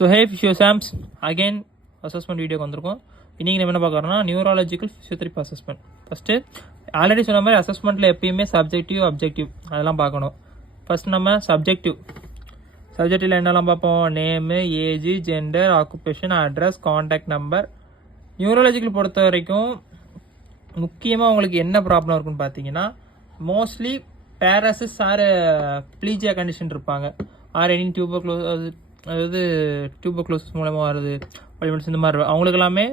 So hey ஃபிசியோசாம்ஸ் again assessment வீடியோக்கு வந்திருக்கோம். இன்றைக்கி நம்ம என்ன பார்க்குறோம்னா neurological physiotherapy assessment. First already சொன்ன மாதிரி அசஸ்மெண்ட்டில் எப்பயுமே சப்ஜெக்டிவ் அப்ஜெக்டிவ் அதெல்லாம் பார்க்கணும். ஃபஸ்ட் நம்ம சப்ஜெக்டில் என்னெல்லாம் பார்ப்போம்? Name, age, gender, occupation, address, contact number. Neurological பொறுத்த வரைக்கும் முக்கியமாக உங்களுக்கு என்ன ப்ராப்ளம் இருக்குன்னு பார்த்தீங்கன்னா மோஸ்ட்லி பேராசிஸ் ஆர் ப்ளீஜியா கண்டிஷன் இருப்பாங்க. ஆர் எனி டியூபர்குலோசிஸ் மூலமாக வருது வலிமெண்ட்ஸ் இந்த மாதிரி அவங்களுக்கு எல்லாமே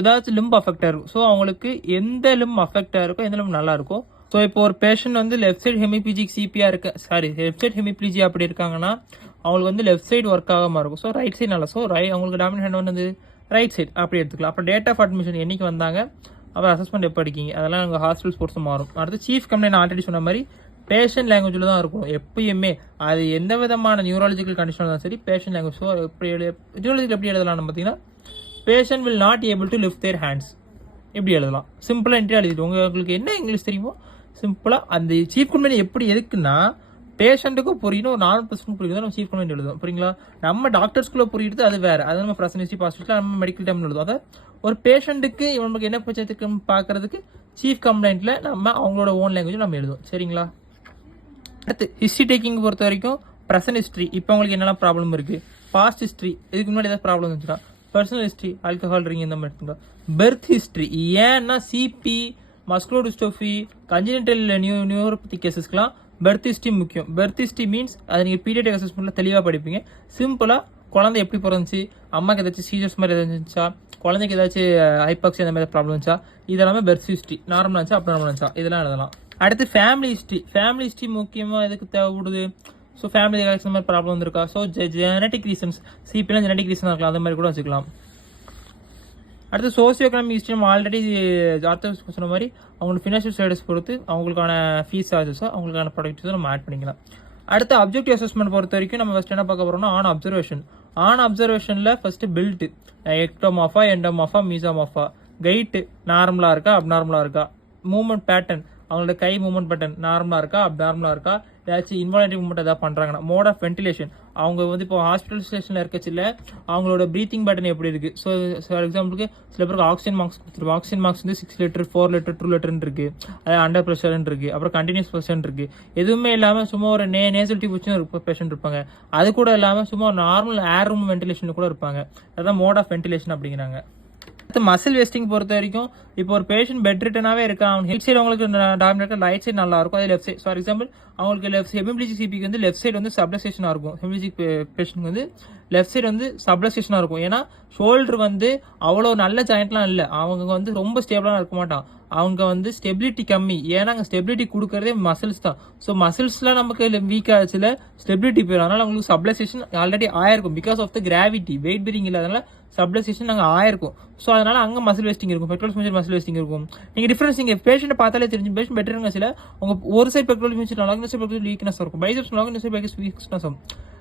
ஏதாச்சும் லிம்ப் அஃபெக்டாக இருக்கும். ஸோ அவங்களுக்கு எந்த லிம்ப் அஃபெக்டாக இருக்கோ எந்த லிம்ப் நல்லா இருக்கும். ஸோ இப்போ ஒரு பேஷண்ட் வந்து லெஃப்ட் சைடு ஹெமிப்ளீஜிக் சிபியா லெஃப்ட் சைடு ஹெமிப்ளீஜியா அப்படி இருக்காங்கன்னா அவங்களுக்கு வந்து லெஃப்ட் சைடு ஒர்க் ஆகாமல் இருக்கும். ஸோ ரைட் சைடு நல்லா. ஸோ அவங்களுக்கு டாமினன்ட் ஹேண்ட் வந்து ரைட் சைடு அப்படி எடுத்துக்கலாம். அப்புறம் டேட் ஆஃப் அட்மிஷன் என்னைக்கு வந்தாங்க, அப்புறம் அசஸ்மெண்ட் எப்போ அடிக்கிங்க, அதெல்லாம் எங்கள் ஹாஸ்பிட்டல் ஸ்போர்ட்ஸும் மாறும். அடுத்து சீஃப் கம்ப்ளைண்ட் ஆல்ரெடி சொன்ன மாதிரி பேஷண்ட் லாங்குவேஜில் தான் இருக்கும் எப்பயுமே. அது எந்த விதமான நியூராலஜிக்கல் கண்டிஷன் தான் சரி பேஷண்ட் லாங்குவேஜ். ஸோ நியூராலஜிக்கல் எப்படி எழுதலாம்னு பார்த்தீங்கன்னா patient will not able to lift their hands எப்படி எழுதலாம். சிம்பிளாக என்ட்ரி எழுதிட்டு உங்களுக்கு என்ன இங்கிலீஷ் தெரியுமோ சிம்பிளாக அந்த சீஃப் கம்ப்ளைண்ட் எப்படி எதுக்குன்னா பேஷண்ட்டுக்கும் புரியணும், ஒரு 4% புரியுது நம்ம சீஃப் கம்ப்ளைண்ட் எழுதும். புரியுங்களா? நம்ம டாக்டர்ஸ்குள்ளே புரியுது அது வேறு. அது நம்ம பிரசன்சி பாசிட்டிவ்ல நம்ம மெடிக்கல் டைம்ல எழுதும். அதை ஒரு பேஷண்ட்டுக்கு இவங்களுக்கு என்ன பிரச்சனைக்கு பார்க்கறதுக்கு சீஃப் கம்ப்ளைண்ட்ல நம்ம அவங்களோட ஓன் லாங்குவேஜ் நம்ம எழுதுவோம். சரிங்களா? அடுத்து ஹிஸ்ட்ரி டேக்கிங் பொறுத்த வரைக்கும் ப்ரெசன்ட் ஹிஸ்ட்ரி, இப்போ உங்களுக்கு என்னெல்லாம் ப்ராப்ளம் இருக்குது, பாஸ்ட் ஹிஸ்ட்ரி, இதுக்கு முன்னாடி ஏதாவது ப்ராப்ளம் இருந்துச்சுன்னா, பர்சனல் ஹிஸ்ட்ரி, ஆல்கஹால் ட்ரிங்கிங் இந்த மாதிரி இருக்குங்க. பெர்த் ஹிஸ்ட்ரி, ஏன்னா CP, muscular dystrophy, congenital neuropathy கேசஸ்க்குலாம் பெர்த் ஹிஸ்ட்ரி முக்கியம். பெர்த் ஹிஸ்ட்ரி மீன்ஸ் அதை நீங்கள் பீடியாட்ரிக் அசஸ்மெண்ட்டில் தெளிவாக படிப்பீங்க. சிம்பிளாக குழந்தை எப்படி பிறந்துச்சு, அம்மாக்கு ஏதாச்சும் சீஜர்ஸ் மாதிரி ஏதாச்சும் இருந்துச்சா, குழந்தைக்கு ஏதாச்சும் ஹைபாக்சி அந்த மாதிரி ப்ராப்ளம் இருந்துச்சா, இதெல்லாமே பெர்த் ஹிஸ்ட்ரி. நார்மலாக இருந்துச்சா அப் நார்மலாக இருந்துச்சா இதெல்லாம் எழுதலாம். அடுத்து ஃபேமிலி ஹிஸ்ட்ரி முக்கியமாக எதுக்கு தேவைப்படுது? ஸோ ஃபேமிலி இந்த மாதிரி ப்ராப்ளம் வந்துருக்கா, ஸோ ஜெனட்டிக் ரீசன்ஸ், சிபிலாம் ஜெனட்டிக் ரீசன் இருக்கலாம், அந்த மாதிரி கூட வச்சுக்கலாம். அடுத்து சோசியோ எக்கனாமிக் ஹிஸ்ட்ரி நம்ம ஆல்ரெடி சொன்ன மாதிரி அவங்களுக்கு ஃபினான்ஷியல் ஸ்டேட்டஸ் பொறுத்து அவங்களுக்கான ஃபீஸ் சார்ஜஸோ அவங்களுக்கான ப்ராடக்ட்ஸோ நம்ம ஆட் பண்ணிக்கலாம். அடுத்து அப்ஜெக்டிவ் அசஸ்மெண்ட் பொறுத்த வரைக்கும் நம்ம ஃபஸ்ட் என்ன பார்க்க போகிறோம்னா ஆன் அப்சர்வேஷனில் ஃபஸ்ட்டு பில்ட், எக்டோமாஃபா, எண்டோமாஃபா, மீசோமாஃபா, கைட்டு நார்மலாக இருக்கா அப்நார்மலாக இருக்கா, மூவ்மெண்ட் பேட்டர்ன் அவங்களோட கை மூவ்மெண்ட் பேட்டர்ன் நார்மலாக இருக்கா அப்நார்மலாக இருக்கா, ஏதாச்சும் இன்வாலண்டரி மூவ்மெண்ட் எதாவது பண்ணுறாங்கன்னா, மோட் ஆஃப் வென்டிலேஷன் அவங்க வந்து இப்போ ஹாஸ்பிட்டலைசேஷனில் இருக்கச்சில்ல அவங்களோட ப்ரீத்திங் பேட்டர்ன் எப்படி இருக்குது. ஸோ ஃபார் எக்ஸாம்பிளுக்கு சில பேருக்கு ஆக்சிஜன் மார்க்ஸ் கொடுத்துருவோம். ஆக்சிஜன் மார்க்ஸ் வந்து 6 லிட்டர் 4 லிட்டர் 2 லிட்டர்னு இருக்குது. அது அண்டர் ப்ரெஷர்னு இருக்குது. அப்புறம் கண்டினியூஸ் ப்ரெஷர் இருக்குது. எதுவுமே இல்லாமல் சும்மா ஒரு நேசல் டியூப் வச்சு ஒரு பேஷண்ட் இருப்பாங்க. அது கூட இல்லாமல் சும்மா நார்மல் ஏர் ரூம் வென்டிலேஷன் கூட இருப்பாங்க. அதுதான் மோட் ஆஃப் வென்டிலேஷன் அப்படிங்கிறாங்க. மசில் வேஸ்டிங் பொறுத்த வரைக்கும் இப்போ ஒரு பேஷண்ட் பெட் ரிட்டனாவே இருக்கான், அவங்க ஹெட் சைடு அவங்களுக்கு டாமினேட், ரைட் சைடு நல்லா இருக்கும், அது லெஃப்ட் சைடு. ஃபார் எக்ஸாம்பிள் அவங்களுக்கு ஹெமிப்ளீஜிக் சிபிக்கு வந்து லெஃப்ட் சைடு வந்து சப்ளக்சேஷனாக இருக்கும். ஹெமிப்ளீஜிக் பேஷண்ட் வந்து லெஃப்ட் சைடு வந்து சப்ளக்சேஷனாக இருக்கும். ஏன்னா ஷோல்டர் வந்து அவ்வளோ நல்ல ஜாயிண்ட்லாம் இல்லை, அவங்க வந்து ரொம்ப ஸ்டேபிளாக இருக்க மாட்டான். அவங்க வந்து ஸ்டெபிலிட்டி கம்மி. ஏன்னா அங்கே ஸ்டெபிலிட்டி கொடுக்கறதே மசில்ஸ் தான். ஸோ மசில்ஸ்லாம் நமக்கு வீக் ஆச்சுல ஸ்டெபிலிட்டி போயிடும். அதனால அவங்களுக்கு சப்ளக்சேஷன் ஆல்ரெடி ஆயிருக்கும். Because of the gravity weight bearing இல்லை, அதனால சப்ளக்சேஷன் நாங்கள் ஆயிருக்கும். ஸோ அதனால அங்கே மசில் வேஸ்டிங் இருக்கும், பெட்ரோல் மியூச்சர் மசில் வேஸ்டிங் இருக்கும். நீங்கள் டிஃபரன்ஸ் நீங்கள் பேஷண்ட்டை பார்த்தாலே தெரிஞ்சு பேஷண்ட் பெட்டருங்க சில அவங்க ஒரு சைட் பெட்ரோல் மியூச்சர் நல்லா, இந்த சைட் பெட்ரோல் வீக்னஸ் இருக்கும், பைசப்ஸ் நல்லா, இந்த சைட் பைசப்ஸ் வீக்னஸ் ஆகும்.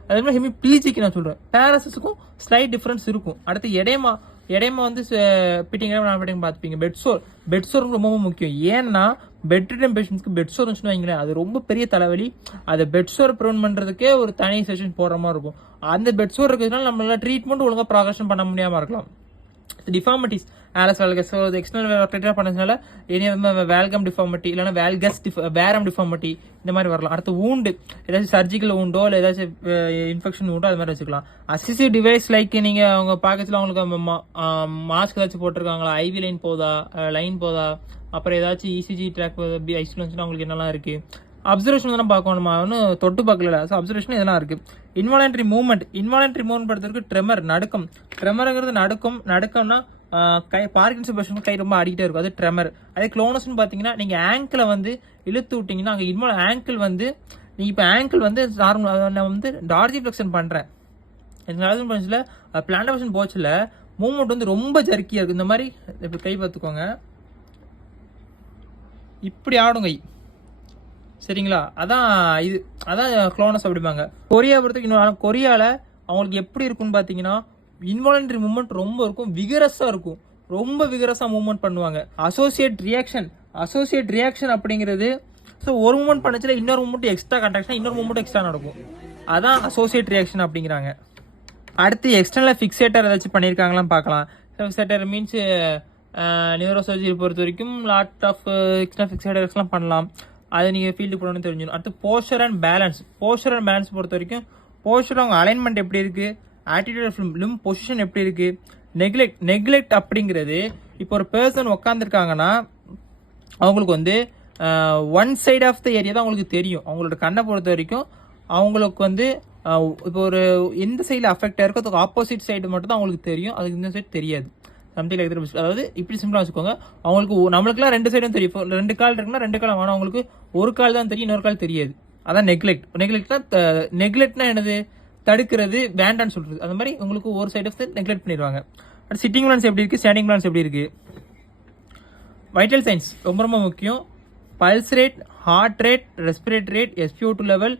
அதே மாதிரி ஹெமிப்ளீஜிக்கு நான் சொல்கிறேன், பேராசிஸுக்கும் ஸ்லைட் டிஃபரன்ஸ் இருக்கும். அடுத்து எடேமா வந்து பிட்டிங் பார்த்துப்பீங்க. பெட் சோர் ரொம்ப முக்கியம். ஏன்னா பெட் ரிட்டன் பேஷண்ட்ஸ்க்கு பெட் சோர் இருந்துச்சுன்னு வைங்களேன், அது ரொம்ப பெரிய தலைவலி. அதை பெட் சோர் ப்ரிவென்ட் பண்ணுறதுக்கே ஒரு தனி செஷன் போடுற மாதிரி இருக்கும். அந்த பெட் சோர் இருக்கிறதுனால நம்மளால ட்ரீட்மெண்ட் ஒழுங்காக ப்ராக்ரஷன் பண்ண முடியாமல் இருக்கலாம். டிஃபார்மிட்டிஸ் ஸோ எக்ஸ்டர்னல் ட்ரீட்மெண்ட் பண்ணதுனால வேல்கம் டிஃபார்மிட்டி இல்லைன்னா வேரம் டிஃபார்மிட்டி இந்த மாதிரி வரலாம். அடுத்து வூண்டு, ஏதாச்சும் சர்ஜிக்கல் வூண்டோ இல்லை ஏதாச்சும் இன்ஃபெக்ஷன் வூண்டோ அது மாதிரி வச்சுக்கலாம். அசிஸ்டிவ் டிவைஸ் லைக் நீங்கள் அவங்க பாக்கெட்ஸில் அவங்களுக்கு மாஸ்க் ஏதாச்சும் போட்டிருக்காங்களா, ஐவி லைன் போதா, அப்புறம் ஏதாச்சும் இசிஜி ட்ராக் ஐஸ்லன்ஸ்னா அவங்களுக்கு என்னெல்லாம் இருக்குது. அப்சர்வேஷன் தானே பார்க்கணுமா, ஒன்றும் தொட்டு பார்க்கல. ஸோ அப்சர்வேஷன் இதெல்லாம் இருக்குது. இன்வாலண்டரி மூவ்மெண்ட் பொறுத்தவரைக்கும் ட்ரெமருங்கிறது நடுக்கம்னா பார்க்கின்சன் பேஷண்ட் கை ரொம்ப ஆடிக்கிட்டே இருக்கும், அது ட்ரெமர். அதே க்ளோனஸ்னு பார்த்தீங்கன்னா நீங்கள் ஆங்கிளை வந்து இழுத்து விட்டிங்கன்னா அங்கே ஆங்கிள் வந்து நீங்கள் இப்போ ஆங்கிள் வந்து நார்மல் நான் வந்து டார்ஜி ஃப்ளெக்ஷன் பண்ணுறேன் பஞ்சில் பிளான்டேஷன் போச்சில் மூவ்மெண்ட் வந்து ரொம்ப ஜர்க்கியாக இருக்குது. இந்த மாதிரி இப்போ கை பார்த்துக்கோங்க, இப்படி ஆடும் கை. சரிங்களா? அதான் க்ளோனஸ் அப்படிம்பாங்க. கொரியா பொறுத்தவரைக்கும் இன்னும் கொரியாவில் அவங்களுக்கு எப்படி இருக்குன்னு பார்த்தீங்கன்னா இன்வாலண்டரி மூவ்மெண்ட் ரொம்ப இருக்கும், விகரஸாக இருக்கும், ரொம்ப விகரஸாக மூவ்மெண்ட் பண்ணுவாங்க. அசோசியேட் ரியாக்ஷன் அப்படிங்கிறது ஸோ ஒரு மூவ்மெண்ட் பண்ணச்சுல இன்னொரு மூவ்மெண்ட் எக்ஸ்ட்ரா கான்ட்ராக்ஷன், இன்னொரு மூவ்மெண்ட் எக்ஸ்ட்ரா நடக்கும். அதான் அசோசியேட் ரியாக்ஷன் அப்படிங்கிறாங்க. அடுத்து எக்ஸ்டர்னல் ஃபிக்ஸேட்டர் ஏதாச்சும் பண்ணியிருக்காங்களான்னு பார்க்கலாம். ஃபிக்ஸேட்டர் மீன்ஸ் நியூரோ சர்ஜரி பொறுத்த வரைக்கும் லாட் ஆஃப் எக்ஸ்டர்னல் ஃபிக்ஸேட்டர்ஸ்லாம் பண்ணலாம். அதை நீங்கள் ஃபீல்டு போடணும்னு தெரிஞ்சிடும். அடுத்து poster and balance. Poster and balance பொறுத்த வரைக்கும் போஸ்டர் அவங்க அலைன்மெண்ட் எப்படி இருக்குது, ஆட்டிடியூட் லிம் பொசிஷன் எப்படி இருக்குது. நெக்லெக்ட் அப்படிங்கிறது இப்போ ஒரு பர்சன் உட்காந்துருக்காங்கன்னா அவங்களுக்கு வந்து one side of the area தான் அவங்களுக்கு தெரியும். அவங்களோட கண்ணை பொறுத்த வரைக்கும் அவங்களுக்கு வந்து இப்போ ஒரு எந்த சைடில் அஃபெக்ட் ஆயிருக்கோ அதுக்கு ஆப்போசிட் சைடு மட்டும் தான் அவங்களுக்கு தெரியும், அதுக்கு இந்த சைடு தெரியாது. Something like that. அதாவது இப்படி சிம்பிளாக வச்சுக்கோங்க, அவங்களுக்கு நம்மளுக்குலாம் ரெண்டு சைடும் தெரியும். இப்போ 2 கால் இருக்குன்னா 2 கால் ஆனால் அவங்களுக்கு ஒரு கால் தான் தெரியும், இன்னொரு கால் தெரியாது. அதான் நெக்லெக்ட்னா என்னது, தடுக்கிறது, வேண்டான்னு சொல்றது. அந்த மாதிரி உங்களுக்கு ஒரு சைடு ஆஃப் நெக்லெக்ட் பண்ணிடுவாங்க. அடுத்து சிட்டிங் பேலன்ஸ் எப்படி இருக்குது, ஸ்டாண்டிங் பேலன்ஸ் எப்படி இருக்குது. வைட்டல் சைன்ஸ் ரொம்ப ரொம்ப முக்கியம். Pulse rate, heart rate, respiratory rate, SpO2 level,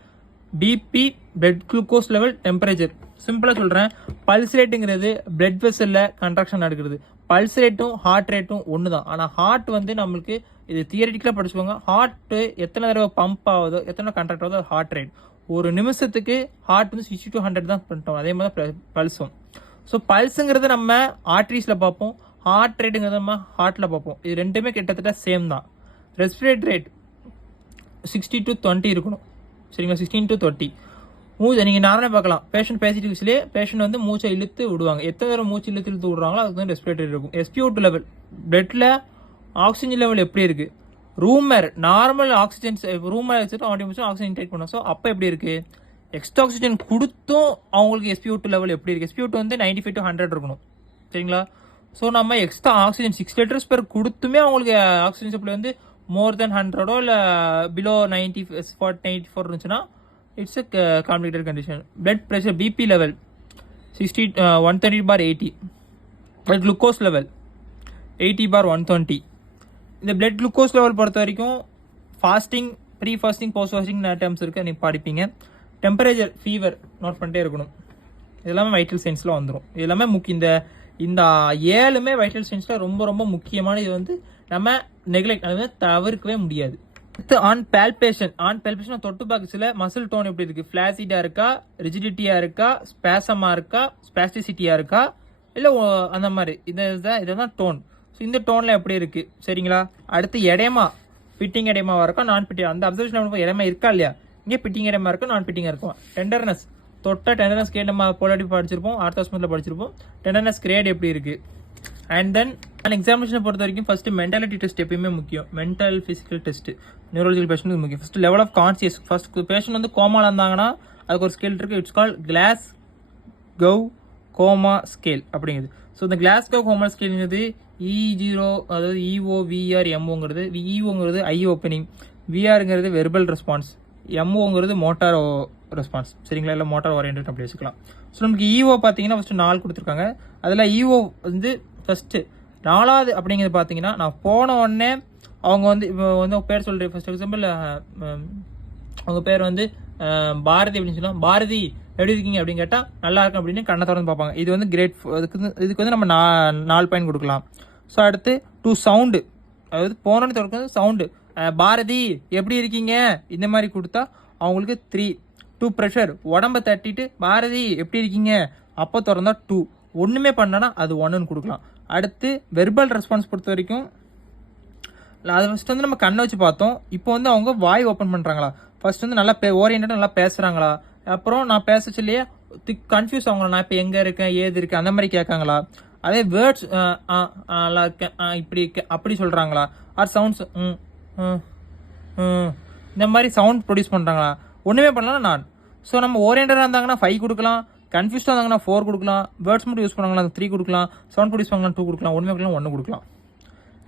BP, blood glucose level, temperature. சிம்பிளாக சொல்கிறேன், பல்ஸ் ரேட்டுங்கிறது பிளட் வெசலில் கன்ட்ராக்ஷன் நடக்கிறது. பல்ஸ் ரேட்டும் ஹார்ட் ரேட்டும் ஒன்று தான். ஆனால் ஹார்ட் வந்து நம்மளுக்கு இது தியரிட்டிக்கலாக படிச்சுக்கோங்க. ஹார்ட்டு எத்தனை தடவை பம்ப் ஆகுதோ, எத்தனை கண்ட்ராக்ட் ஆகுதோ, ஹார்ட் ரேட். ஒரு நிமிஷத்துக்கு ஹார்ட் வந்து 60 to 100 தான் பண்ணிட்டோம். அதே மாதிரி தான் பல்ஸும். ஸோ பல்ஸுங்கிறது நம்ம ஆர்ட்ரிஸில் பார்ப்போம், ஹார்ட் ரேட்டுங்கிறது நம்ம ஹார்ட்டில் பார்ப்போம். இது ரெண்டுமே கிட்டத்தட்ட சேம் தான். ரெஸ்பிரேட்டரி ரேட் 60 to 20 இருக்கணும், சரிங்களா. 16 to 20. நீங்கள் நார்மலாக பார்க்கலாம், பேஷண்ட் பேசிட்டு வச்சுலேயே பேஷண்ட் வந்து மூச்சை இழுத்து விடுவாங்க. எத்தனை தடவை மூச்சு இழுத்து விடுறாங்களோ அதுக்கு தான் ரெஸ்பிரேட்டரி இருக்கும். SpO2 லெவல், பிளட்டில் ஆக்சிஜன் லெவல் எப்படி இருக்குது. ரூம் ஏர், நார்மல் ஆக்சிஜன் ரூம் ஏர் வச்சுட்டு ஆக்சிஜன் இன்டேக் பண்ணுவோம். ஸோ அப்போ எப்படி இருக்குது, எக்ஸ்ட்ரா ஆக்சிஜன் கொடுத்தும் அவங்களுக்கு SpO2 லெவல் எப்படி இருக்குது. SpO2 வந்து 95 to 100 இருக்கணும், சரிங்களா. ஸோ நம்ம எக்ஸ்ட்ரா ஆக்சிஜன் 6 liters per கொடுத்துமே அவங்களுக்கு ஆக்சிஜன் சப்ளை வந்து மோர் தென் 100 இல்லை பிலோ 94 இருந்துச்சுன்னா it's a complicated condition. Blood pressure, BP level 130/80. Blood glucose level 80/120. இந்த பிளட் குளுக்கோஸ் லெவல் பொறுத்த வரைக்கும் fasting, pre fasting, post fasting terms இருக்குது, நீங்கள் படிப்பீங்க. டெம்பரேச்சர், ஃபீவர் நோட் பண்ணிட்டே இருக்கணும். இதெல்லாமே வைட்டல் சைன்ஸில் வந்துடும். இது எல்லாமே இந்த 7மே வைட்டல் சைன்ஸில் ரொம்ப ரொம்ப முக்கியமான. இது வந்து நம்ம நெக்லெக்ட், அது வந்து தவிர்க்கவே முடியாது. ஆன் பால்பேஷன் தொட்டு பார்க்கல மசில் டோன் எப்படி இருக்கு, ஃபிளாசிடா இருக்கா, ரிஜிடிட்டியா இருக்கா, ஸ்பேசமா இருக்கா, ஸ்பாஸ்டிசிட்டியா இருக்கா, இல்லை அந்த மாதிரி இதுதான் டோன். ஸோ இந்த டோன்ல எப்படி இருக்கு, சரிங்களா. அடுத்து எடேமா, பிட்டிங் எடேமாவா இருக்கா, நான் பிட்டிங், அந்த அப்சர்வேஷன் எடேமா இருக்கா இல்லையா, இங்கே பிட்டிங் எடேமா இருக்கா, நான் பிட்டிங்கா இருக்கும். டெண்டர்னஸ், தொட்ட டெண்டர்னஸ் கிரேட் நம்ம போலாடி படிச்சிருப்போம், ஆர்த்தோஸ்மெண்ட்ல படிச்சிருப்போம். டெண்டர்னஸ் கிரேட் எப்படி இருக்கு. அண்ட் தென் எக்ஸாமினேஷனை பொறுத்த வரைக்கும் ஃபர்ஸ்ட் மென்டாலிட்டி டெஸ்ட் எப்பயுமே முக்கியம். Mental physical test neurological patient முக்கியம். First level of conscious. First patient வந்து கோமால இருந்தாங்கன்னா அதுக்கு ஒரு ஸ்கேல் இருக்கு, it's call Glasgow coma scale அப்படிங்குது. ஸோ இந்த கிளாஸ் கவ் கோமா ஸ்கேலுங்கிறது E0, அதாவது EOVRMOங்கிறது, EOங்கிறது ஐ ஓப்பனிங், VRங்கிறது வெர்பல் ரெஸ்பான்ஸ், MOங்கிறது மோட்டார் ரெஸ்பான்ஸ், சரிங்களா. இல்லை மோட்டார் ஓரியன்ட் அப்படி வச்சுக்கலாம். ஸோ நமக்கு EO பார்த்தீங்கன்னா ஃபர்ஸ்ட் 4 கொடுத்துருக்காங்க. அதில் EO வந்து ஃபர்ஸ்ட் 4வது அப்படிங்கிறது பார்த்தீங்கன்னா, நான் போன உடனே அவங்க வந்து இப்போ வந்து பேர் சொல்கிறேன். ஃபர்ஸ்ட் எக்ஸாம்பிள் அவங்க பேர் வந்து பாரதி அப்படின்னு சொல்லலாம். பாரதி எப்படி இருக்கீங்க அப்படின்னு கேட்டால் நல்லா இருக்கும் அப்படின்னு கண்ணை திறந்து பார்ப்பாங்க. இது வந்து கிரேட். இதுக்கு வந்து நம்ம 4 பாயிண்ட் கொடுக்கலாம். ஸோ அடுத்து டு சவுண்டு, அதாவது போனோன்னு திறக்கிறது சவுண்டு, பாரதி எப்படி இருக்கீங்க இந்த மாதிரி கொடுத்தா அவங்களுக்கு 3. டு ப்ரெஷர், உடம்பை தட்டிட்டு பாரதி எப்படி இருக்கீங்க அப்போ திறந்தா 2. ஒன்றுமே பண்ணனா அது 1ன்னு கொடுக்கலாம். அடுத்து வெர்பல் ரெஸ்பான்ஸ் பொறுத்த வரைக்கும் அது ஃபஸ்ட் வந்து நம்ம கண்ணை வச்சு பார்த்தோம். இப்போ வந்து அவங்க வாய் ஓப்பன் பண்ணுறாங்களா, ஃபர்ஸ்ட் வந்து நல்லா ஓரியன்டாக நல்லா பேசுகிறாங்களா, அப்புறம் நான் பேசச்சிலேயே கன்ஃபியூஸ் ஆகுங்களா, நான் இப்போ எங்கே இருக்கேன் ஏது இருக்கேன் அந்த மாதிரி கேட்காங்களா, அதே வேர்ட்ஸ் நல்லா இருக்கேன் இப்படி அப்படி சொல்கிறாங்களா, ஆர் சவுண்ட்ஸ் இந்த மாதிரி சவுண்ட் ப்ரொடியூஸ் பண்ணுறாங்களா, ஒன்றுமே பண்ணலாம் நான். ஸோ நம்ம ஓரியன்டாக இருந்தாங்கன்னா 5 கொடுக்கலாம், கன்ஃபியூஸ்டாக இருந்தாங்கன்னா 4 கொடுக்கலாம், வேர்ட்ஸ் மட்டும் யூஸ் பண்ணாங்களா 3 கொடுக்கலாம், சவுண்ட் ப்ரொடியூஸ் பண்ணலாம் 2 கொடுக்கலாம், ஒன்றுமே கொடுக்கலாம் 1 கொடுக்கலாம்.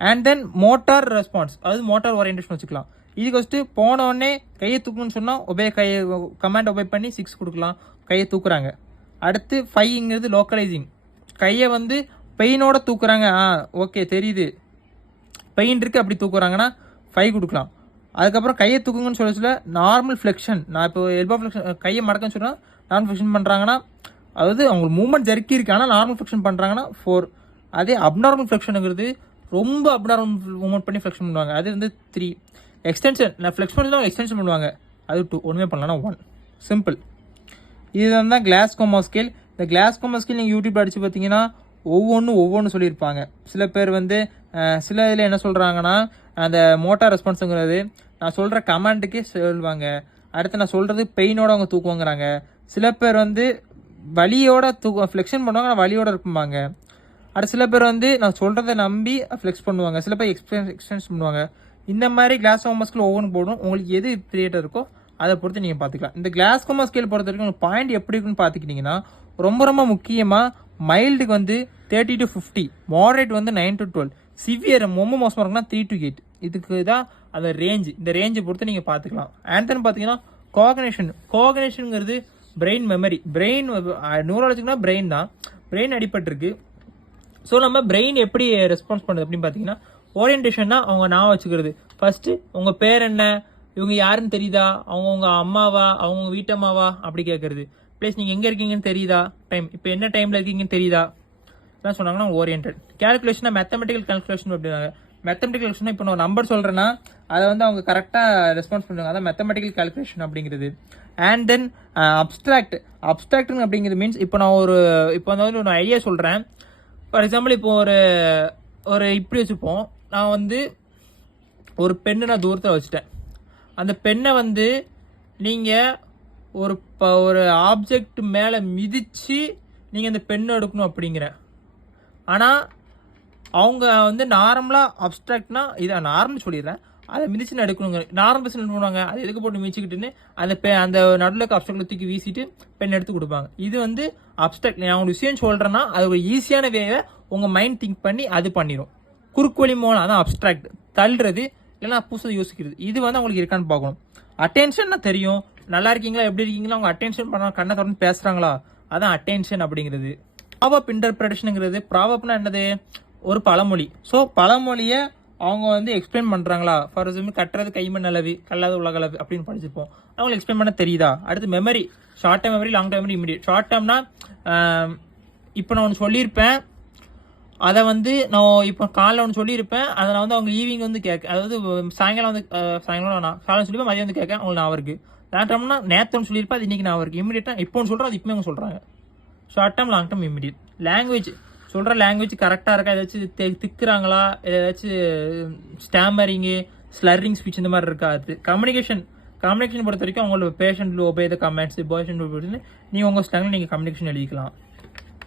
அண்ட் தென் மோட்டார் ரெஸ்பான்ஸ், அதாவது மோட்டார் ஓரியன்டேஷன் வச்சுக்கலாம். இதுக்கு ஃபஸ்ட்டு போன உடனே கையை தூக்கணும்னு சொன்னால் கையை கமாண்ட் ஒபே பண்ணி 6 கொடுக்கலாம், கையை தூக்குறாங்க. அடுத்து 5ங்கிறது லோக்கலைசிங், கையை வந்து பெயினோட தூக்குறாங்க, ஓகே தெரியுது பெயின் இருக்குது அப்படி தூக்குறாங்கன்னா 5 கொடுக்கலாம். அதுக்கப்புறம் கையை தூக்குங்கன்னு சொல்ல நார்மல் ஃப்ளெக்ஷன், நான் இப்போ எல்போ ஃப்ளெக்ஷன் கையை மடக்கன்னு சொன்னால் நார்மல் ஃப்ளெக்ஷன் பண்ணுறாங்கன்னா, அதாவது அவங்களுக்கு மூவ்மெண்ட் ஜர்க்கி இருக்குது ஆனால் நார்மல் ஃப்ளெக்ஷன் பண்ணுறாங்கன்னா 4. அதே அப்நார்மல் ஃப்ளெக்ஷனுங்கிறது ரொம்ப அப்நார்மல் மூவ்மெண்ட் பண்ணி ஃப்ளெக்ஷன் பண்ணுவாங்க, அது வந்து 3. எக்ஸ்டென்ஷன், நான் ஃப்ளெக்ஸ் பண்ணி தான் எக்ஸ்டென்ஷன் பண்ணுவாங்க, அது 2. ஒன்றுமே பண்ணலன்னா 1. சிம்பிள். இதுதான் கிளாஸ் கோமா ஸ்கேல். இந்த கிளாஸ்கோ மஸ்கில் நீங்கள் யூடியூப் அடித்து பார்த்தீங்கன்னா ஒவ்வொன்று சொல்லியிருப்பாங்க. சில பேர் வந்து சில இதில் என்ன சொல்கிறாங்கன்னா, அந்த மோட்டார் ரெஸ்பான்ஸுங்கிறது நான் சொல்கிற கமெண்ட்டுக்கே சொல்லுவாங்க. அடுத்து நான் சொல்கிறது பெயினோட அவங்க தூக்குவாங்கிறாங்க. சில பேர் வந்து வலியோட ஃப்ளெக்ஷன் பண்ணுவாங்க, ஆனால் வலியோட இருக்கும்பாங்க. அடுத்து சில பேர் வந்து நான் சொல்கிறத நம்பி ஃப்ளெக்ஸ் பண்ணுவாங்க. சில பேர் எக்ஸ்டென்ஸ் பண்ணுவாங்க. இந்த மாதிரி கிளாஸ்கோ மஸ்கில் ஒவ்வொன்று போடும். உங்களுக்கு எது கிரியேட்டர் இருக்கோ அதை பொறுத்து நீங்கள் பார்த்துக்கலாம். இந்த கிளாஸ்கோ ஸ்கேல் பொறுத்த வரைக்கும் உங்களுக்கு பாயிண்ட் எப்படி இருக்குன்னு பார்த்துக்கிட்டிங்கன்னா, ரொம்ப முக்கியமாக மைல்டுக்கு வந்து 30 to 50, மாடரேட் வந்து 9 to 12, சிவியர் ரொம்ப மோசமாக இருக்குன்னா 3 to 8. இதுக்கு தான் அந்த ரேஞ்சு. இந்த ரேஞ்சை பொறுத்து நீங்கள் பார்த்துக்கலாம். ஆன்தன் பார்த்தீங்கன்னா கோஆர்டினேஷனுங்கிறது பிரெயின் மெமரி. பிரெயின் நியூரலஜிக்குனா பிரெயின் தான். பிரெயின் அடிபட்டிருக்கு. ஸோ நம்ம பிரெயின் எப்படி ரெஸ்பான்ஸ் பண்ணுது அப்படின்னு பார்த்தீங்கன்னா, ஓரியன்டேஷன்னா அவங்க நான் வச்சுக்கிறது. ஃபர்ஸ்ட் உங்கள் பேர் என்ன, இவங்க யாருன்னு தெரியுதா, அவங்க உங்கள் அம்மாவா, அவங்க வீட்டம்மாவா அப்படி கேட்கறது. ப்ளஸ் நீங்கள் எங்கே இருக்கீங்கன்னு தெரியுதா, டைம் இப்போ என்ன டைமில் இருக்கீங்கன்னு தெரியுதா, இதெல்லாம் சொன்னாங்கன்னா ஓரியன்டட். கேல்குலேஷனா மேத்தமெட்டிக்கல் கால்குலேஷன் அப்படின்னாங்க. மேத்தமெட்டிக்கல் கால்குலேஷன் இப்போ நான் நம்பர் சொல்கிறேன்னா அதை வந்து அவங்க கரெக்டாக ரெஸ்பான்ஸ் பண்ணுவாங்க. அதான் மேத்தமெட்டிக்கல் கால்குலேஷன் அப்படிங்கிறது. அண்ட் தென் அப்ஸ்ட்ராக்ட் அப்படிங்கிறது மீன்ஸ் இப்போ நான் இப்போ வந்து ஒரு ஐடியா சொல்கிறேன். ஃபார் எக்ஸாம்பிள் இப்போ ஒரு இப்படி வச்சுப்போம். நான் வந்து ஒரு பெண்ணை நான் தூரத்தில் வச்சுட்டேன். அந்த பெண்ணை வந்து நீங்கள் ஒரு ஆப்ஜெக்ட் மேலே மிதித்து நீங்கள் அந்த பெண்ணை எடுக்கணும் அப்படிங்கிறேன். ஆனால் அவங்க வந்து நார்மலாக அப்ஸ்ட்ராக்ட்னா இதை நார்மல் சொல்லிடுறேன், அதை மிதிச்சுன்னு எடுக்கணுங்க. நார்மல் பர்சன் என்ன பண்ணுவாங்க, அதை எதுக்கு போட்டு மிதிச்சுக்கிட்டுன்னு அந்த நடுவில் இருக்க அப்ஸ்ட்ராக்டில் தூக்கி வீசிட்டு பெண் எடுத்து கொடுப்பாங்க. இது வந்து அப்ஸ்ட்ராக்ட். நான் ஒரு விஷயம் சொல்கிறேன்னா அது ஒரு ஈஸியான வேவை உங்கள் மைண்ட் திங்க் பண்ணி அது பண்ணிடும். குறுக்கு வழி மூலம் அதான் அப்ஸ்ட்ராக்ட். தள்ளுறது இல்லைன்னா புதுசாக யோசிக்கிறது. இது வந்து அவங்களுக்கு இருக்கான்னு பார்க்கணும். அட்டென்ஷன்னா தெரியும், நல்லா இருக்கீங்களா எப்படி இருக்கீங்களா, அவங்க அட்டென்ஷன் பண்ண கண்ணை திறந்து பேசுகிறாங்களா, அதான் அட்டென்ஷன் அப்படிங்கிறது. ப்ராவப் இன்டர்பிரேஷனுங்கிறது. ப்ராவப்னா என்னது, ஒரு பழமொழி. ஸோ பழமொழியை அவங்க வந்து எக்ஸ்பிளைன் பண்ணுறாங்களா. ஃபார் எக்ஸாம்பிள் கட்டுறது கைமண் அளவு கல்லாத உலக அளவு அப்படின்னு படிச்சிருப்போம். அவங்களுக்கு எக்ஸ்பிளைன் பண்ண தெரியுதா. அடுத்து memory, short time memory, long time memory, immediate. Short டைம்னா இப்போ நான் ஒன்று சொல்லியிருப்பேன், அதை வந்து நான் இப்போ காலைல ஒன்று சொல்லியிருப்பேன், அதை நான் வந்து அவங்க ஈவினிங் வந்து கேட்க, அதாவது சாயங்காலம் வந்து சாயங்காலம் நான் காலையில் சொல்லிப்பேன், மதியம் வந்து கேட்க அவங்களுக்கு நான் அவருக்கு. லாங் டைம்னா நேற்று ஒன்று சொல்லியிருப்பேன், அது இன்றைக்கி நான் அவருக்கு. இமீடியட்டாக இப்போ ஒன்று சொல்கிறேன், அது இப்போ அவங்க சொல்கிறாங்க. Short time, long time, immediate. Language சொல்கிற லாங்குவேஜ் கரெக்டாக இருக்கா, ஏதாச்சும் திக்குறாங்களா, ஏதாச்சும் ஸ்டாமரிங்கு, ஸ்லரிங் ஸ்பீச் இந்த மாதிரி இருக்காது. கம்யூனிகேஷன் பொறுத்த வரைக்கும் அவங்களோட patient obey the comments, patient நீங்கள் உங்கள் ஸ்லாங்கில் நீங்கள் கம்யூனிகேஷன் எழுதிக்கலாம்.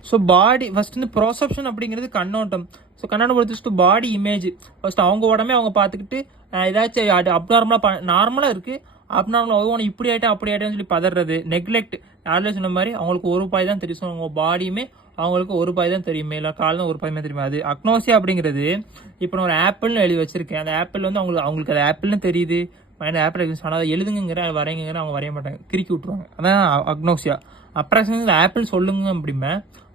ஸோ பாடி ஃபர்ஸ்ட் வந்து ப்ரோசெப்ஷன் அப்படிங்கிறது கண்ணோட்டம். ஸோ கண்ணோட்டம் பொறுத்து பாடி இமேஜ். ஃபர்ஸ்ட் அவங்க உடம்பே அவங்க பார்த்துக்கிட்டு ஏதாச்சும் அப்நார்மலாக நார்மலாக இருக்குது, அப்நார்மலாக ஒவ்வொன்று இப்படி ஆகிட்டா அப்படி ஆகிட்டான்னு சொல்லி பதறது. நெக்லெக்ட், யாரில் சொன்ன மாதிரி அவங்களுக்கு ஒரு பாய் தான் தெரியும். ஸோ அவங்க பாடியுமே அவங்களுக்கு ஒரு பாய் தான் தெரியுமே, இல்லை கால் தான் ஒரு பாய்மே தெரியுமா. அது அக்னோசியா அப்படிங்கிறது. இப்போ நான் ஒரு ஆப்பிள்னு எழுதி வச்சிருக்கேன், அந்த ஆப்பிள் வந்து அவங்களுக்கு அது ஆப்பிள்னு தெரியுது, மைண்ட் ஆப்பிள் எக்ஸிஸ்ட், ஆனால் அதை எழுதுங்கிற வரைங்கிற அவங்க வரைய மாட்டாங்க, கிறுக்கி விட்டுருவாங்க. அதான் அக்னோசியா. அப்ராக்சிமேட் ஆப்பிள் சொல்லுங்க அப்படிமே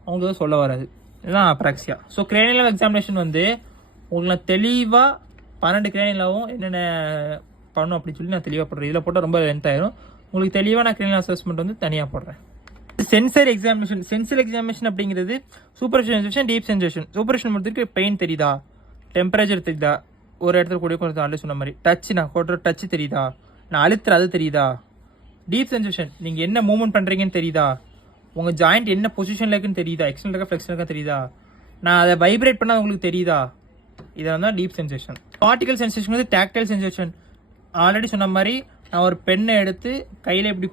அவங்களுக்கு சொல்ல வராது, இதுதான் அப்ராக்சியா. ஸோ கிரேனியல் எக்ஸாமினேஷன் வந்து உங்களுக்கு நான் தெளிவாக 12 கிரேனியலாகவும் என்னென்ன பண்ணணும் அப்படின்னு சொல்லி நான் தெளிவாக போடுறேன். இதில் போட்டால் ரொம்ப லென்த் ஆயிரும். உங்களுக்கு தெளிவாக நான் கிரேனியல் அசஸ்மெண்ட் வந்து தனியாக போடுறேன். சென்சர் எக்ஸாமினேஷன் அப்படிங்கிறது superficial sensation, deep sensation. Superficial பொறுத்தவரைக்கும் பெயின் தெரியுதா, டெம்பரேச்சர் தெரியுதா, ஒரு இடத்துல கூட கொஞ்சம் ஆல்ரெடி சொன்ன மாதிரி டச், நான் கொடுற டச் தெரியுதா, நான் அழுத்துற அது தெரியுதா. டீப் சென்சேஷன் நீங்கள் என்ன மூவ்மெண்ட் பண்ணுறீங்கன்னு தெரியுதா, உங்கள் ஜாயிண்ட் என்ன பொசிஷனில் இருக்குன்னு தெரியுதா, எக்ஸ்டர்னல் இருக்கா ஃப்ளெக்ஷன் இருக்கா தெரியுதா, நான் அதை வைப்ரேட் பண்ணால் உங்களுக்கு தெரியுதா. இதெல்லாம் தான் டீப் சென்சேஷன். பார்ட்டிகல் சென்சேஷன் வந்து டாக்டைல் சென்சேஷன். ஆல்ரெடி சொன்ன மாதிரி நான் ஒரு பெண்ணை எடுத்து கையில் இப்படி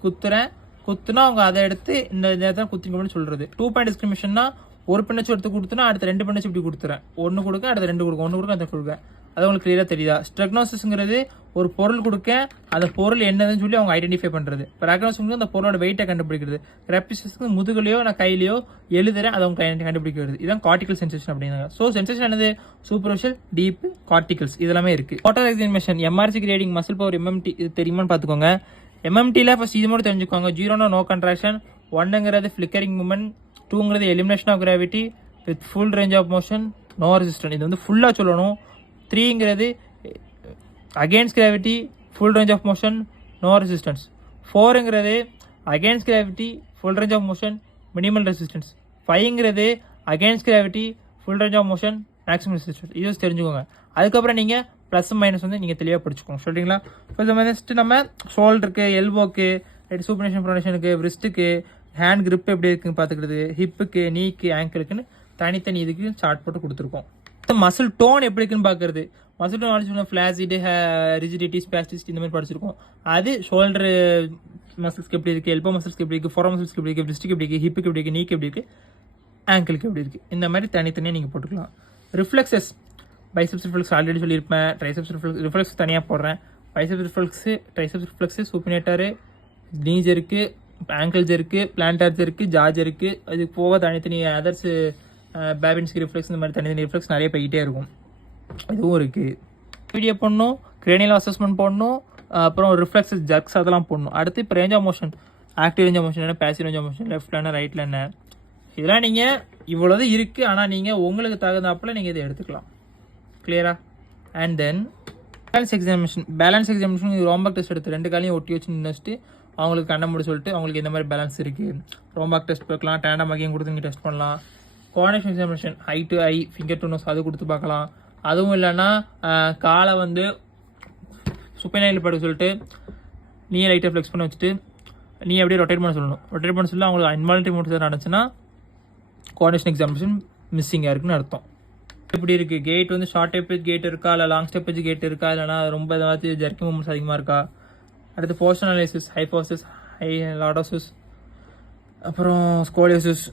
குத்துனா அவங்க அதை எடுத்து இந்த நேரத்தில் குத்திங்கன்னு சொல்கிறது. 2 பாயிண்ட் டிஸ்கிரிமினேஷன்னா ஒரு பெண்ணச்சு எடுத்து கொடுத்துனா அடுத்த 2 பெண்ணச்சு இப்படி கொடுத்துறேன், ஒன்று கொடுக்க அடுத்த 2 கொடுக்க, ஒன்று கொடுக்க அதை கொடுக்க. அது உங்களுக்கு கிளியராக தெரியுதா. ஸ்ட்ரெக்னோசிஸ்ங்கிறது ஒரு பொருள் கொடுக்க அந்த பொருள் என்னதுன்னு சொல்லி அவங்க ஐடென்டிஃபை பண்ணுறது. இப்போ ரெக்னோசிஸ் அந்த பொருளோட வெயிட்டை கண்டுபிடிக்கிறது. ரெப்டிசிஸ்க்கு முதுகுலையோ நான் கையிலையோ எழுதுறேன், அதை அவங்க கண்டுபிடிக்கிறது. இதுதான் கார்டிகல் சென்சேஷன் அப்படின்னாங்க. ஸோ சென்சேஷன் என்னது, சூப்பர்ஃபிஷியல், டீப், கார்டிகல்ஸ் இதெல்லாமே இருக்குது. Motor examination, MRC grading, muscle power, MMT இது தெரியுமான்னு பார்த்துக்கோங்க. எம்எம்டியில் ஃபர்ஸ்ட் இது மட்டும் தெரிஞ்சுக்கோங்க. 0னா நோ கன்ட்ராக்ஷன், 1ங்கிறது ஃப்ளிக்கரிங் மூமெண்ட், 2ங்கிறது elimination of gravity with full range of motion, no resistance. இது வந்து ஃபுல்லாக சொல்லணும். 3ங்கிறது against gravity, full range of motion, no resistance. 4ங்கிறது against gravity, full range of motion, minimal resistance. 5ங்கிறது against gravity, full range of motion, maximum resistance. இது தெரிஞ்சுக்கோங்க. அதுக்கப்புறம் நீங்கள் ப்ளஸ் மைனஸ் வந்து நீங்கள் தெளிவாக படிச்சுக்கோங்க, சொல்கிறீங்களா. இப்போ இந்த மாதிரி நம்ம ஷோல்டருக்கு, எல்போக்கு, சூப்பர்நேஷன் ப்ரொனேஷனுக்கு, ரிஸ்ட்டுக்கு, ஹேண்ட் grip எப்படி இருக்குன்னு பார்த்துக்கிறது, ஹிப்புக்கு, நீக்கு, ஆங்கிளுக்குன்னு தனித்தனி இதுக்கு சார்ட் போட்டு கொடுத்துருக்கோம். மசில் டோன் எப்படி இருக்குன்னு பார்க்கறது, மசில் டோன் அடிச்சு ஃபிளாசிட்டி, ரிஜிடிட்டி, ஸ்பாஸ்டிசிட்டி இந்த மாதிரி படிச்சிருக்கோம். அது ஷோல்டர் மசில்ஸ்க்கு எப்படி இருக்குது, எல்போ மசில்ஸ்க்கு எப்படி இருக்குது, ஃபோரம் மசில்ஸ்க்கு எப்படி இருக்குது, ரிஸ்ட்டுக்கு எப்படி இருக்குது, ஹிப்புக்கு எப்படி இருக்குது, நீக்கு எப்படி இருக்குது, ஆங்கிளுக்கு எப்படி இருக்குது, இந்த மாதிரி தனித்தனியாக நீங்கள் போட்டுக்கலாம். ரிஃப்ளெக்ஸஸ், பைசெப்ஸ் ரிஃப்ளெக்ஸ் ஆல்ரெடி சொல்லியிருப்பேன். ட்ரைசெப்ஸ் ரிஃப்ளெக்ஸ் தனியாக போடுறேன். பைசெப்ஸ் ரிஃப்ளெக்ஸு, ட்ரைசெப்ஸ் ரிஃப்ளெக்ஸு, சூப்பினேட்டரு, நீ ஜெருக்கு, ஆங்கிள் ஜெருக்கு, பிளான்டார் ஜெருக்கு, ஜா ஜெருக்கு, அது போக தனித்தனி அதர்ஸ் பேபின்ஸ்கி ரிஃப்ளெக்ஸ், இந்த மாதிரி தனித்தனி ரிஃப்ளெக்ஸ் நிறைய போய்கிட்டே இருக்கும். இதுவும் இருக்குது. வீடியோ போடணும், கிரேனியல் அசஸ்மெண்ட் போடணும், அப்புறம் ரிஃப்ளெக்ஸஸ் ஜர்க்ஸ் அதெல்லாம் போடணும். அடுத்து இப்போ range of motion, active range of motion என்ன, பேசிவ் ரேஞ்ச் ஆஃப் மோஷன், லெஃப்ட்ல என்ன, ரைட்டில் என்ன, இதெல்லாம் நீங்கள் இவ்வளோது இருக்குது. ஆனால் நீங்கள் உங்களுக்கு தகுந்தாப்பில் நீங்கள் இதை எடுத்துக்கலாம். கிளியரா? And then balance examination Romberg test எடுத்து 2 காலையும் ஒட்டி வச்சு நின்றுட்டு அவங்களுக்கு கண்ண முடி சொல்லிட்டு அவங்களுக்கு எந்த மாதிரி பேலன்ஸ் இருக்குது, ரோம்பாக் டெஸ்ட் பார்க்கலாம், டேண்டம் அகையும் கொடுத்து நீங்கள் டெஸ்ட் பண்ணலாம். Coordination examination eye to eye, finger to nose, அது கொடுத்து பார்க்கலாம். அதுவும் இல்லைன்னா காலை வந்து சுப்பைனையில் படுக்க சொல்லிட்டு நீ லைட்டாக ஃப்ளெக்ஸ் பண்ண வச்சுட்டு நீ அப்படியே ரொட்டேட் பண்ண சொல்லணும். ரொட்டேட் பண்ண சொல்லி அவங்களுக்கு இன்வாலன்ட்ரி மூவ்மெண்ட் நடந்துச்சுன்னா கோஆர்டினேஷன் எக்ஸாமினேஷன் மிஸ்ஸிங்காக இருக்குன்னு அர்த்தம். எப்படி இருக்குது, கேட் வந்து ஷார்ட் ஸ்டெப்பேஜ் கேட் இருக்கா, இல்லை லாங் ஸ்டெப்பேஜ் கேட் இருக்கா, இல்லைனா ரொம்ப ஏதாவது ஜர்க்கிங் மூவ்மெண்ட்ஸ் அதிகமாக இருக்கா. அடுத்து போஸ்டர் அனாலிசிஸ், ஹைபோசிஸ், லாடோசிஸ், அப்புறம் ஸ்கோலியோசிஸ்,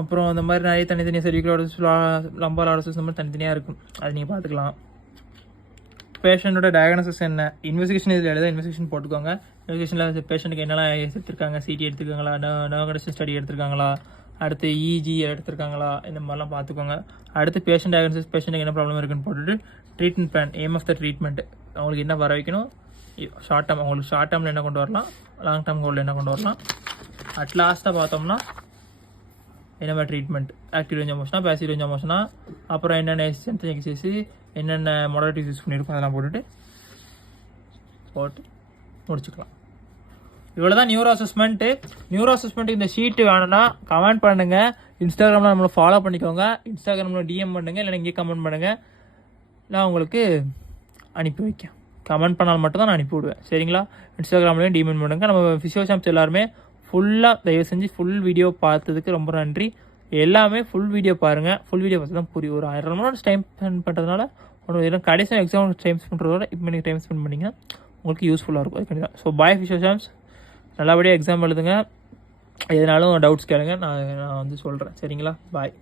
அப்புறம் இந்த மாதிரி நிறைய தனித்தனியாக செரிகுலோசிஸ், லம்பர் லாடோசிஸ், இந்த மாதிரி தனித்தனியாக இருக்கும். அது நீங்கள் பார்த்துக்கலாம். பேஷண்ட்டோட டயக்னோசிஸ் என்ன, இன்வெஸ்டிகேஷன் இதில் எழுத இன்வெஸ்டிகேஷன் போட்டுக்கோங்க. இன்வெஸ்டிகேஷனில் பேஷண்ட்டுக்கு என்னெல்லாம் எடுத்துருக்காங்க, சிடி எடுத்துருக்காங்களா, நர்வ் கண்டிஷன் ஸ்டடி எடுத்துருக்காங்களா, அடுத்து இஜி எடுத்துருக்காங்களா, இந்த மாதிரிலாம் பார்த்துக்கோங்க. அடுத்து பேஷண்ட் டயக்னோசிஸ், பேஷண்ட்டுக்கு என்ன ப்ராப்ளம் இருக்குன்னு போட்டுட்டு treatment plan, aim of the treatment, அவங்களுக்கு என்ன வர வைக்கணும், ஷார்ட் டேர்ம் அவங்களுக்கு ஷார்ட் டேர்மில் என்ன கொண்டு வரலாம், லாங் டேர்ம் கோலில் என்ன கொண்டு வரலாம். அட் லாஸ்ட்டாக பார்த்தோம்னா என்ன மாதிரி ட்ரீட்மெண்ட், ஆக்டிவ் ரேஞ்ச் ஆஃப் மோஷனா, பேசிவ் ரேஞ்ச் ஆஃப் மோஷனா, அப்புறம் என்னென்ன எக்ஸசைஸ், என்னென்ன மாடலிட்டிஸ் யூஸ் பண்ணியிருக்கோம் அதெல்லாம் போட்டு முடிச்சுக்கலாம். இவ்வளோ தான் நியூரோ அசஸ்மெண்ட்டு. நியூரோ அசஸ்மெண்ட்டுக்கு இந்த ஷீட்டு வேணும்னா கமெண்ட் பண்ணுங்கள். இன்ஸ்டாகிராமில் நம்மளை ஃபாலோ பண்ணிக்கோங்க. இன்ஸ்டாகிராமில் டிஎம் பண்ணுங்கள், இல்லை இங்கே கமெண்ட் பண்ணுங்கள். நான் உங்களுக்கு அனுப்பி வைக்கேன். கமெண்ட் பண்ணால் மட்டும் தான் நான் அனுப்பி விடுவேன். சரிங்களா? இன்ஸ்டாகிராம்லேயும் டிஎம் பண்ணுங்கள். நம்ம ஃபிசியோஷாம்ஸ் எல்லாருமே ஃபுல்லாக தயவு செஞ்சு ஃபுல் வீடியோ பார்த்ததுக்கு ரொம்ப நன்றி. எல்லாமே ஃபுல் வீடியோ பாருங்கள். ஃபுல் வீடியோ பார்த்து தான் புரியும். ஒரு 1000 மணி நேரம் டைம் ஸ்பெண்ட் பண்ணுறதுனால ஒன்று கடைசியாக எக்ஸாம் டைம் ஸ்பெண்ட் பண்ணுறதோட இப்போ நீங்கள் டைம் ஸ்பெண்ட் பண்ணிங்கன்னா உங்களுக்கு யூஸ்ஃபுல்லாக இருக்கும். அது கண்டிப்பாக. ஸோ பாய் ஃபிசியோஷாம்ஸ், நல்லபடியாக எக்ஸாம் எழுதுங்க. எதனாலும் டவுட்ஸ் கேளுங்க, நான் வந்து சொல்கிறேன். சரிங்களா? பாய்.